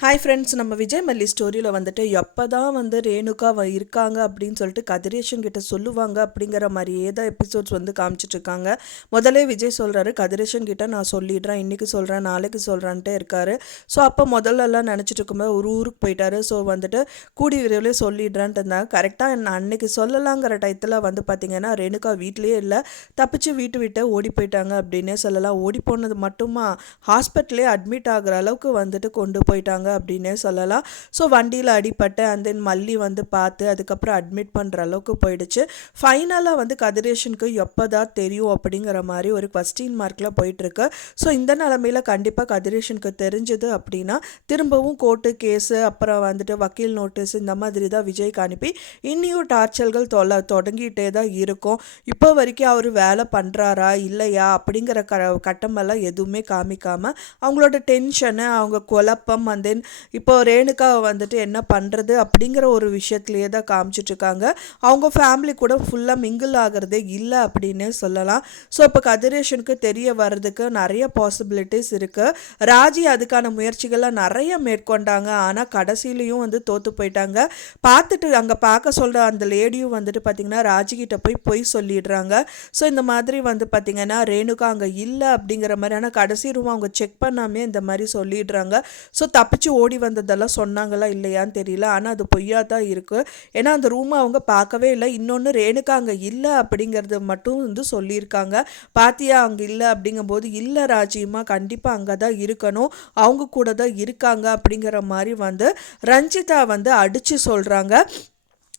Hi friends, நம்ம விஜய் மல்லி ஸ்டோரியில் வந்துட்டு எப்போ தான் வந்து ரேணுகா இருக்காங்க அப்படின்னு சொல்லிட்டு கதிரேஷன் கிட்ட சொல்லுவாங்க அப்படிங்கிற மாதிரியே தான் எபிசோட்ஸ் வந்து காமிச்சிட்ருக்காங்க. முதலே விஜய் சொல்கிறாரு, கதிரேஷன் கிட்ட நான் சொல்லிடுறேன், இன்றைக்கி சொல்கிறேன், நாளைக்கு சொல்கிறான்ட்டே இருக்காரு. ஸோ அப்போ முதல்லலாம் நினச்சிட்டு இருக்கும்போது ஒரு ஊருக்கு போயிட்டாரு. ஸோ வந்துட்டு கூடி விரைவிலே சொல்லிடுறேன்ட்டு இருந்தாங்க. கரெக்டாக என்ன அன்னைக்கு சொல்லலாங்கிற டயத்தில் வந்து பார்த்திங்கன்னா ரேணுகா வீட்லேயே இல்லை, தப்பிச்சு வீட்டு விட்டு ஓடி போயிட்டாங்க அப்படின்னே சொல்லலாம். ஓடி போனது மட்டுமா, ஹாஸ்பிட்டலே அட்மிட் ஆகிற அளவுக்கு வந்துட்டு கொண்டு போயிட்டாங்க அப்படின்னே சொல்லலாம். ஸோ வண்டியில் அடிபட்டு அண்ட் தென் மல்லி வந்து பார்த்து அதுக்கப்புறம் அட்மிட் பண்ணுற அளவுக்கு போயிடுச்சு. ஃபைனலாக வந்து கதிரேஷனுக்கு எப்போ தான் தெரியும் அப்படிங்கிற மாதிரி ஒரு கொஸ்டின் மார்க்கில் போயிட்டுருக்கு. ஸோ இந்த நிலமையில் கண்டிப்பாக கதிரேஷனுக்கு தெரிஞ்சது அப்படின்னா திரும்பவும் கோர்ட்டு கேஸு அப்புறம் வந்துட்டு வக்கீல் நோட்டீஸ் இந்த மாதிரி தான் விஜய்க்கு அனுப்பி இன்னியும் டார்ச்சல்கள் தொடங்கிட்டே தான் இருக்கும். இப்போ வரைக்கும் அவர் வேலை பண்ணுறாரா இல்லையா அப்படிங்கிற கட்டமெல்லாம் எதுவுமே காமிக்காமல் அவங்களோட டென்ஷனு, அவங்க குழப்பம் அண்ட் தென் இப்போ ரேணுகாவை வந்துட்டு என்ன பண்ணுறது அப்படிங்கிற ஒரு விஷயத்துலையே தான் காமிச்சிட்ருக்காங்க. அவங்க ஃபேமிலி கூட ஃபுல்லாக மிங்கிள் ஆகிறதே இல்லை அப்படின்னே சொல்லலாம். ஸோ இப்போ கதிரேஷனுக்கு தெரிய வர்றதுக்கு நிறைய பாசிபிலிட்டிஸ் இருக்குது. ராஜி அதுக்கான முயற்சிகளை நிறைய மேற்கொண்டாங்க, ஆனால் கடைசியிலையும் வந்து தோற்று போயிட்டாங்க. பார்த்துட்டு அங்கே பார்க்க சொல்கிற அந்த லேடியும் வந்துட்டு பார்த்திங்கன்னா ராஜிக்கிட்ட போய் சொல்லிடுறாங்க. ஸோ இந்த மாதிரி வந்து பார்த்திங்கன்னா ரேணுகா அங்கே இல்லை அப்படிங்கிற மாதிரி, ஆனால் கடைசி ரூம் அவங்க செக் பண்ணாமே இந்த மாதிரி சொல்லிடுறாங்க. ஸோ தப்பிச்சு ஓடி வந்ததெல்லாம் சொன்னாங்களா இல்லையான்னு தெரியல, ஆனால் அது பொய்யா தான் இருக்குது. ஏன்னா அந்த ரூமை அவங்க பார்க்கவே இல்லை. இன்னொன்று ரேணுகா அங்கே இல்லை அப்படிங்கிறது மட்டும் வந்து சொல்லியிருக்காங்க. பாத்தியா அங்கே இல்லை அப்படிங்கும்போது, இல்லை ராஜியம்மா கண்டிப்பாக அங்கே தான் இருக்கணும், அவங்க கூட தான் இருக்காங்க அப்படிங்கிற மாதிரி வந்து ரஞ்சிதா வந்து அடித்து சொல்கிறாங்க.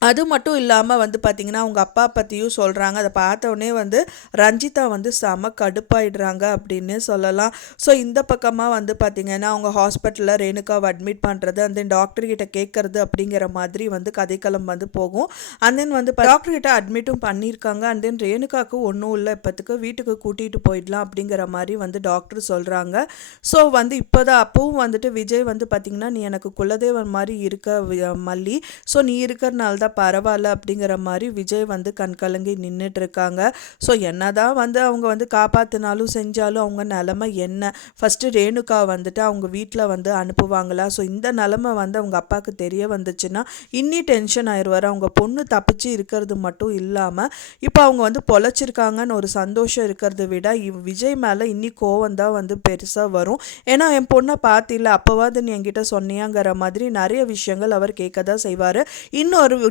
அது மட்டும் இல்லாமல் வந்து பார்த்திங்கன்னா அவங்க அப்பா பற்றியும் சொல்கிறாங்க. அதை பார்த்தோன்னே வந்து ரஞ்சிதா வந்து செம கடுப்பாயிடுறாங்க அப்படின்னு சொல்லலாம். ஸோ இந்த பக்கமாக வந்து பார்த்திங்கன்னா அவங்க ஹாஸ்பிட்டலில் ரேணுகாவை அட்மிட் பண்ணுறது அண்ட் தென் டாக்டர்கிட்ட கேட்குறது அப்படிங்கிற மாதிரி வந்து கதைக்களம் வந்து போகும். அண்ட் தென் வந்து டாக்டர்கிட்ட அட்மிட்டும் பண்ணியிருக்காங்க. அண்ட் தென் ரேணுகாவுக்கு ஒன்றும் இல்லை, இப்போத்துக்கு வீட்டுக்கு கூட்டிகிட்டு போயிடலாம் அப்படிங்கிற மாதிரி வந்து டாக்டர் சொல்கிறாங்க. ஸோ வந்து இப்போ தான் அப்பவும் வந்துட்டு விஜய் வந்து பார்த்திங்கன்னா நீ எனக்கு குலதெய்வம் மாதிரி இருக்க மல்லி, ஸோ நீ இருக்கிறனால தான் பரவாயில்ல அப்படிங்கிற மாதிரி விஜய் வந்து கண்கலங்கி நின்றுட்டு இருக்காங்க. ஸோ என்னதான் வந்து அவங்க வந்து காப்பாற்றினாலும் செஞ்சாலும் அவங்க நிலமை என்ன, ஃபஸ்ட்டு ரேணுகா வந்துட்டு அவங்க வீட்டில் வந்து அனுப்புவாங்களா? ஸோ இந்த நிலமை வந்து அவங்க அப்பாவுக்கு தெரிய வந்துச்சுன்னா இன்னி டென்ஷன் ஆயிடுவார். அவங்க பொண்ணு தப்பிச்சு இருக்கிறது மட்டும் இல்லாமல் இப்போ அவங்க வந்து பொழைச்சிருக்காங்கன்னு ஒரு சந்தோஷம் இருக்கிறத விட விஜய் மேலே இன்னி கோவம் தான் வந்து பெருசாக வரும். ஏன்னா என் பொண்ணை பார்த்தில்ல, அப்போவாது நீ என்கிட்ட சொன்னியாங்கிற மாதிரி நிறைய விஷயங்கள் அவர் கேட்க தான் செய்வார்.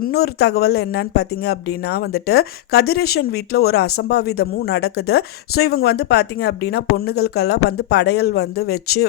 இன்னொரு தகவல் என்னன்னு பார்த்தீங்க அப்படின்னா வந்துட்டு கதிரேஷன் வீட்டில் ஒரு அசம்பாவிதமும் நடக்குது. ஸோ இவங்க வந்து பார்த்தீங்க அப்படின்னா பொண்ணுகளுக்கெல்லாம் வந்து படையல் வந்து வச்சு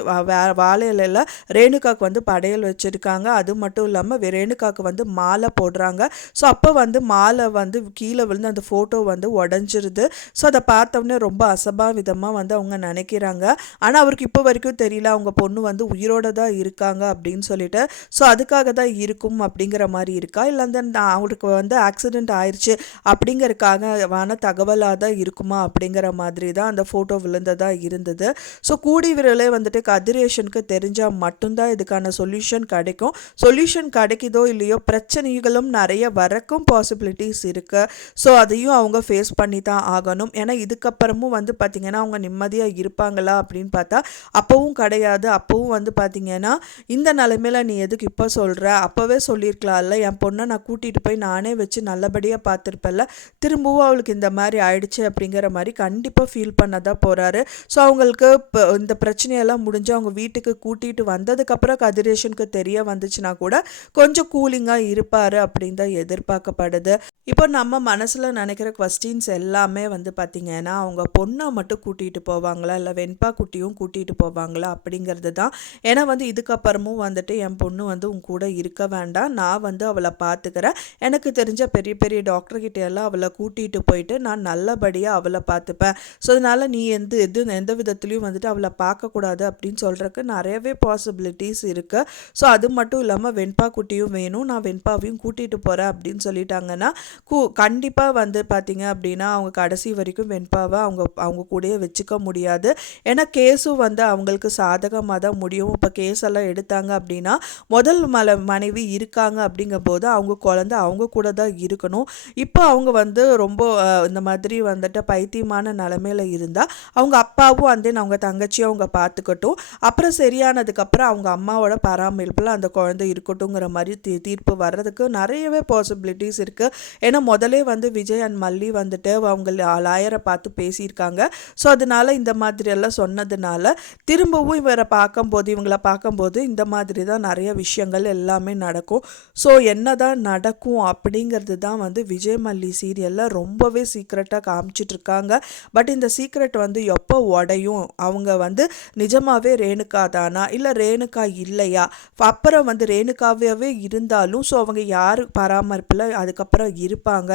வாழையில ரேணுகாவுக்கு வந்து படையல் வச்சுருக்காங்க. அது மட்டும் இல்லாமல் ரேணுகாவுக்கு வந்து மாலை போடுறாங்க. ஸோ அப்போ வந்து மாலை வந்து கீழே விழுந்து அந்த ஃபோட்டோ வந்து உடஞ்சிருது. ஸோ அதை பார்த்தோன்னே ரொம்ப அசம்பாவிதமாக வந்து அவங்க நினைக்கிறாங்க. ஆனால் அவருக்கு இப்போ வரைக்கும் தெரியல அவங்க பொண்ணு வந்து உயிரோடு தான் இருக்காங்க அப்படின்னு சொல்லிட்டு. ஸோ அதுக்காக தான் இருக்கும் அப்படிங்கிற மாதிரி இருக்கா, இல்லை அந்த அவருக்கு வந்து ஆக்சிடெண்ட் ஆயிடுச்சு அப்படிங்கிறதுக்காகவான தகவலாக தான் இருக்குமா அப்படிங்கிற மாதிரி தான் அந்த ஃபோட்டோ விழுந்ததாக இருந்தது. ஸோ கூடி விரைவிலே வந்துட்டு கதிரேஷனுக்கு தெரிஞ்சால் மட்டும்தான் இதுக்கான சொல்யூஷன் கிடைக்கும். சொல்யூஷன் கிடைக்குதோ இல்லையோ பிரச்சனைகளும் நிறைய வரக்கும் பாசிபிலிட்டிஸ் இருக்குது. ஸோ அதையும் அவங்க ஃபேஸ் பண்ணி தான் ஆகணும். ஏன்னா இதுக்கப்புறமும் வந்து பார்த்திங்கன்னா அவங்க நிம்மதியாக இருப்பாங்களா அப்படின்னு பார்த்தா அப்போவும் கிடையாது. அப்போவும் வந்து பார்த்திங்கன்னா இந்த நிலைமையில் நீ எதுக்கு இப்போ சொல்கிற, அப்போவே சொல்லியிருக்கலாம்ல, என் பொண்ணை நான் கூட்டிகிட்டு போய் நானே வச்சு நல்லபடியாக பார்த்துருப்பேன்ல, திரும்பவும் அவளுக்கு இந்த மாதிரி ஆயிடுச்சு அப்படிங்கிற மாதிரி கண்டிப்பாக ஃபீல் பண்ண தான் போகிறாரு. ஸோ அவங்களுக்கு இப்போ இந்த பிரச்சனையெல்லாம் முடிஞ்சு அவங்க வீட்டுக்கு கூட்டிகிட்டு வந்ததுக்கப்புறம் கதிரேஷனுக்கு தெரிய வந்துச்சுன்னா கூட கொஞ்சம் கூலிங்காக இருப்பார் அப்படின்னு தான் எதிர்பார்க்கப்படுது. இப்போ நம்ம மனசில் நினைக்கிற கொஸ்டின்ஸ் எல்லாமே வந்து பார்த்திங்கன்னா அவங்க பொண்ணை மட்டும் கூட்டிகிட்டு போவாங்களா இல்லை வெண்பா குட்டியும் கூட்டிகிட்டு போவாங்களா அப்படிங்கிறது தான். ஏன்னா வந்து இதுக்கப்புறமும் வந்துட்டு என் பொண்ணு வந்து உன் கூட இருக்க வேண்டாம், நான் வந்து அவளை பார்த்துக்கிறேன், எனக்கு தெரிஞ்ச பெரிய பெரிய டாக்டர்கிட்ட எல்லாம் அவளை கூட்டிகிட்டு போயிட்டு நான் நல்லபடியாக அவளை பார்த்துப்பேன். ஸோ அதனால் நீ எந்த விதத்துலையும் வந்துட்டு அவளை பார்க்கக்கூடாது அப்படின்னு சொல்கிறதுக்கு நிறையவே பாசிபிலிட்டிஸ் இருக்குது. ஸோ அது மட்டும் இல்லாமல் வெண்பா குட்டியும் வேணும், நான் வெண்பாவையும் கூட்டிகிட்டு போகிறேன் அப்படின்னு சொல்லிட்டாங்கன்னா கண்டிப்பாக வந்து பார்த்திங்க அப்படின்னா அவங்க கடைசி வரைக்கும் வெண்பாவை அவங்க கூடயே வச்சுக்க முடியாது. ஏன்னா கேஸும் வந்து அவங்களுக்கு சாதகமாக தான் முடியும். இப்போ கேஸ் எல்லாம் எடுத்தாங்க அப்படின்னா முதல் மனைவி இருக்காங்க அப்படிங்கும்போது அவங்க குழந்தை அவங்க கூட தான் இருக்கணும். இப்போ அவங்க வந்து ரொம்ப இந்த மாதிரி வந்துட்டு பைத்தியமான நிலமையில இருந்தால் அவங்க அப்பாவும் அண்ட் தென் அவங்க தங்கச்சியும் அவங்க பார்த்துக்கட்டும், அப்புறம் சரியானதுக்கப்புறம் அவங்க அம்மாவோட பராமரிப்பில் அந்த குழந்தை இருக்கட்டுங்கிற மாதிரி தீர்ப்பு வர்றதுக்கு நிறையவே பாசிபிலிட்டிஸ் இருக்குது. ஏன்னா முதலே வந்து விஜய் அண்ட் மல்லி வந்துட்டு அவங்க லாயரை பார்த்து பேசியிருக்காங்க. ஸோ அதனால இந்த மாதிரி எல்லாம் சொன்னதுனால திரும்பவும் இவங்களை பார்க்கும்போது இந்த மாதிரி தான் நிறைய விஷயங்கள் எல்லாமே நடக்கும். ஸோ என்னதான் நடக்கும் அப்படிங்கிறது தான் வந்து விஜய் மல்லி சீரியலில் ரொம்பவே சீக்ரெட்டாக காமிச்சிட்ருக்காங்க. பட் இந்த சீக்ரெட் வந்து எப்போ உடையும், அவங்க வந்து நிஜமாவே ரேணுகா தானா இல்லை ரேணுகா இல்லையா, அப்புறம் வந்து ரேணுகாவே இருந்தாலும் ஸோ அவங்க யார் பராமரிப்பில் அதுக்கப்புறம் இருப்பாங்க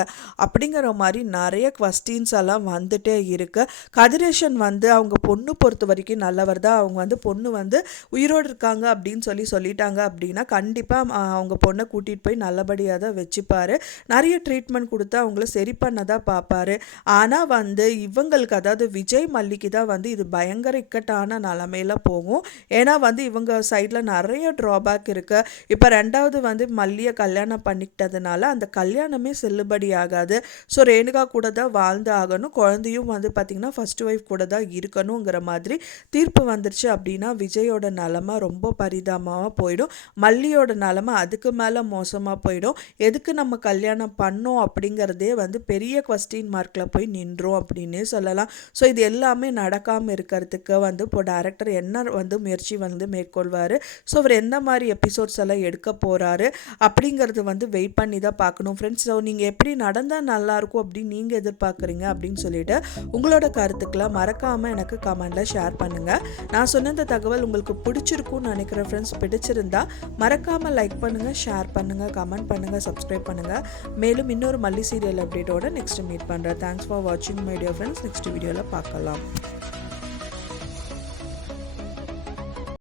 அப்படிங்கிற மாதிரி நிறைய குவஸ்டின்ஸ் எல்லாம் வந்துட்டே இருக்குது. கதிரேஷன் வந்து அவங்க பொண்ணு பொறுத்த வரைக்கும் நல்லவர் தான். அவங்க வந்து பொண்ணு வந்து உயிரோடு இருக்காங்க அப்படின்னு சொல்லிட்டாங்க அப்படின்னா கண்டிப்பாக அவங்க பொண்ணை கூட்டிகிட்டு போய் நல்லபடியாக தான் வச்சுப்பார். நிறைய ட்ரீட்மெண்ட் கொடுத்து அவங்கள சரி பண்ண தான் பார்ப்பார். ஆனால் வந்து இவங்களுக்கு, அதாவது விஜய் மல்லிக்கு தான் வந்து இது பயங்கர இக்கட்டான நிலமையில போகும். ஏன்னா வந்து இவங்க சைடில் நிறைய ட்ராபேக் இருக்குது. இப்போ ரெண்டாவது வந்து மல்லியை கல்யாணம் பண்ணிக்கிட்டதுனால அந்த கல்யாணமே செல்லுபடி ஆகாது. ஸோ ரேணுகா கூட தான் வாழ்ந்து ஆகணும், குழந்தையும் வந்து பார்த்திங்கன்னா ஃபர்ஸ்ட் ஒய்ஃப் கூட தான் இருக்கணுங்கிற மாதிரி தீர்ப்பு வந்துருச்சு அப்படின்னா விஜயோட நிலமை ரொம்ப பரிதாபமாக போயிடும். மல்லியோட நிலமை அதுக்கு மேலே மோசமாக போயிடும். எதுக்கு நம்ம கல்யாணம் பண்ணோம் அப்படிங்கிறதே வந்து பெரிய குவஸ்டின் மார்க்கில் போய் நின்றோம் அப்படின்னே சொல்லலாம். ஸோ இது எல்லாமே நடக்காமல் இருக்கிறதுக்கு வந்து இப்போ டைரக்டர் என்ன வந்து முயற்சி வந்து மேற்கொள்வார், ஸோ அவர் எந்த மாதிரி எபிசோட்ஸ் எல்லாம் எடுக்க போகிறாரு அப்படிங்கிறது வந்து வெயிட் பண்ணி தான் பார்க்கணும் ஃப்ரெண்ட்ஸ். ஸோ நீங்கள் எப்படி நடந்தால் நல்லாயிருக்கும் அப்படின்னு நீங்கள் எதிர்பார்க்குறீங்க அப்படின்னு சொல்லிட்டு உங்களோட கருத்துக்களை மறக்காமல் எனக்கு கமெண்டில் ஷேர் பண்ணுங்கள். நான் சொன்ன இந்த தகவல் உங்களுக்கு பிடிச்சிருக்கும்னு நினைக்கிறேன் ஃப்ரெண்ட்ஸ். பிடிச்சிருந்தா மறக்காமல் லைக் பண்ணுங்கள், ஷேர் பண்ணுங்கள், கமெண்ட் பண்ணுங்கள், சப்ஸ்கிரைப் பண்ணுங்கள். மேலும் இன்னொரு மல்லி சீரியல் அப்டேட்டோட நெக்ஸ்ட் மீட் பண்ணுறேன். தேங்க்ஸ் ஃபார் வாட்சிங் மை டியர் ஃப்ரெண்ட்ஸ். நெக்ஸ்ட் வீடியோவில் பார்க்கலாம்.